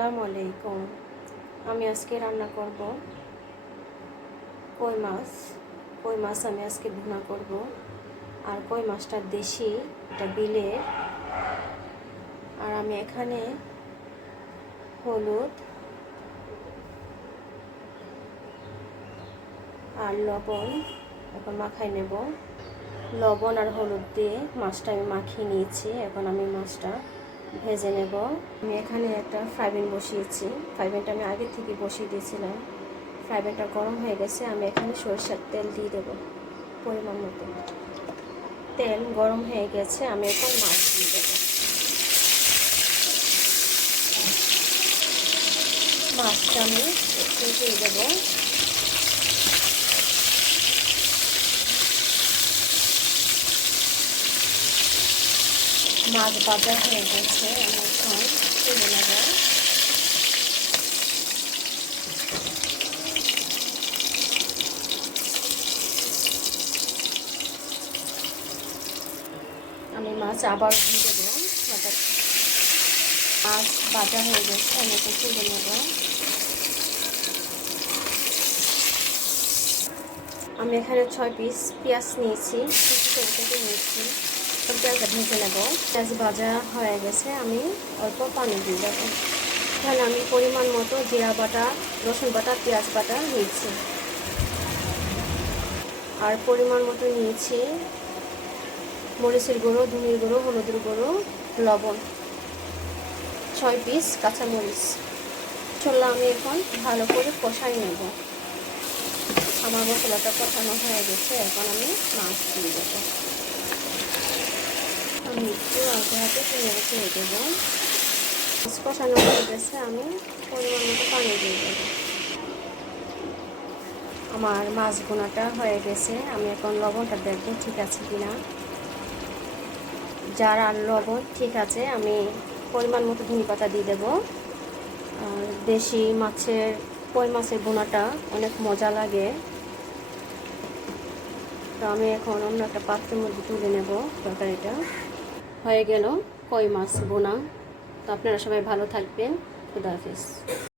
আসসালামু আলাইকুম। আমি আজকে রান্না করব কই মাছ। কই মাছ আমি আজকে ভুনা করব। আর কই মাছটা দেশি, এটা বিলের। আর আমি এখানে হলুদ আর লবণ এখন মাখাই নেব। লবণ আর হলুদ দিয়ে মাছটা আমি মাখিয়ে নিয়েছি। এখন আমি মাছটা ভেজে নেব। আমি এখানে একটা ফ্রাই প্যান বসিয়েছি। ফ্রাই প্যানটা আমি আগে থেকে বসিয়ে দিয়েছিলাম। ফ্রাই প্যানটা গরম হয়ে গেছে। আমি এখানে সরিষার তেল দিয়ে দেব পরিমাণ মতো। তেল গরম হয়ে গেছে, আমি এখন মাছ দিয়ে দেবো। মাছটা আমি একটু দিয়ে দেবো। মাছ ভাজা হয়ে গেছে, আমি এখন তুলে নেব। আমি মাছ আবার দিয়ে দেবো। মাছ ভাজা হয়ে গেছে, আমি এখন তুলে নেব। আমি এখানে 6 পিস পেঁয়াজ নিয়েছি, কেটে নিয়েছি। পেঁয়াজটা ভেজে নেব। পেঁয়াজ ভাজা হয়ে গেছে, আমি অল্প পানি দিয়ে দেবো। এখানে আমি পরিমাণ মতো জিরা বাটা, রসুন বাটা, পেঁয়াজ বাটা নিয়েছি। আর পরিমাণ মতো নিয়েছি মরিচের গুঁড়ো, ধনিয়ার গুঁড়ো, হলুদের গুঁড়ো, লবণ, 6 পিস কাঁচামরিচ। চললে আমি এখন ভালো করে কষাই নেব। আমার মশলাটা কষানো হয়ে গেছে, এখন আমি মাছ দিয়ে দেবো। আমি একটু আলতো হাতে রেখে দেবো। মাছ কষানো হয়ে গেছে, আমি পরিমাণ মতো পানি দিয়ে দেবো। আমার মাছ ভুনাটা হয়ে গেছে, আমি এখন লবণটা দেখবো ঠিক আছে কিনা। যার আর লবণ ঠিক আছে, আমি পরিমাণ মতো ধনে পাতা দিয়ে দেবো। আর দেশি মাছের, কই মাছের ভুনাটা অনেক মজা লাগে। তো আমি এখন অন্য একটা পাত্রের মধ্যে তুলে নেব। তরকারিটা হয়ে গেল কই মাছ ভুনা। তো আপনারা সবাই ভালো থাকবেন। খুদা হাফেজ।